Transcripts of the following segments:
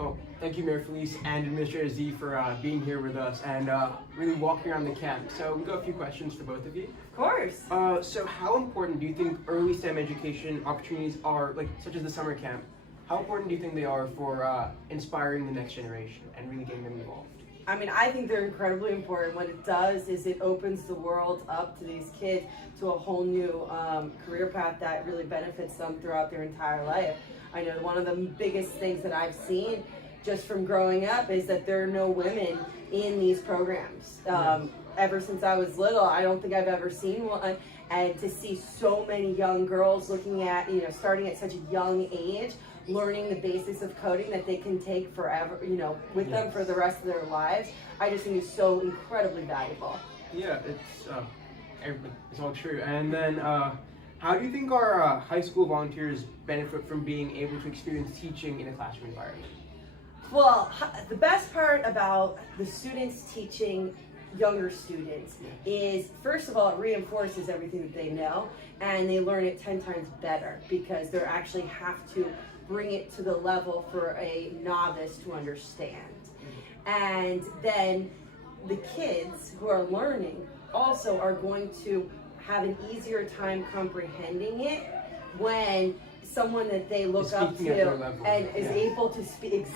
Oh, thank you, Mayor Felice and Administrator Z for being here with us and really walking around the camp. So we've got a few questions for both of you. Of course. So how important do you think early STEM education opportunities are, like such as the summer camp? How important do you think they are for inspiring the next generation and really getting them involved? I mean, I think they're incredibly important. What it does is it opens the world up to these kids to a whole new career path that really benefits them throughout their entire life. I know one of the biggest things that I've seen just from growing up is that there are no women in these programs. Ever since I was little, I don't think I've ever seen one. And to see so many young girls looking at, starting at such a young age, learning the basics of coding that they can take forever, with them for the rest of their lives, I just think is so incredibly valuable. Yeah, it's all true. And then, how do you think our high school volunteers benefit from being able to experience teaching in a classroom environment? Well, the best part about the students teaching younger students is, first of all, it reinforces everything that they know, and they learn it 10 times better because they actually have to bring it to the level for a novice to understand. And then the kids who are learning also are going to have an easier time comprehending it when someone that they look up to and is able to speak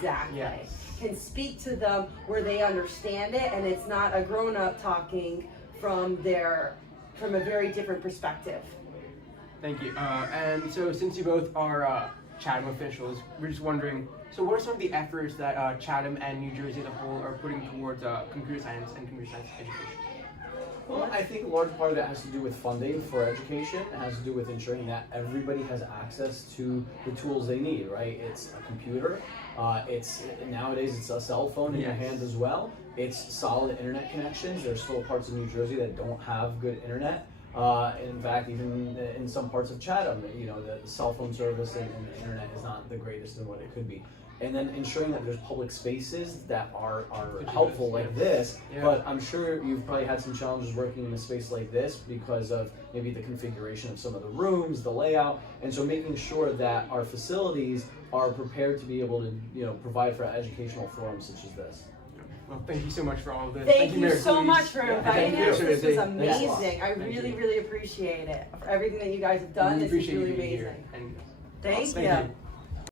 can speak to them where they understand it, and it's not a grown-up talking from a very different perspective. Thank you. And so since you both are Chatham officials, we're just wondering, so what are some of the efforts that Chatham and New Jersey as a whole are putting towards computer science and computer science education? Well, I think a large part of that has to do with funding for education. It has to do with ensuring that everybody has access to the tools they need, right? It's a computer, nowadays it's a cell phone in your hand as well. It's solid internet connections. There's still parts of New Jersey that don't have good internet. In fact, even in some parts of Chatham, the cell phone service and the internet is not the greatest in what it could be. And then ensuring that there's public spaces that are helpful like this, but I'm sure you've probably had some challenges working in a space like this because of maybe the configuration of some of the rooms, the layout, and so making sure that our facilities are prepared to be able to provide for educational forums such as this. Well, thank you so much for all of this. Thank you so much for inviting us. This was Thank amazing. I really appreciate it. For everything that you guys have done, this is really amazing. And Thank you.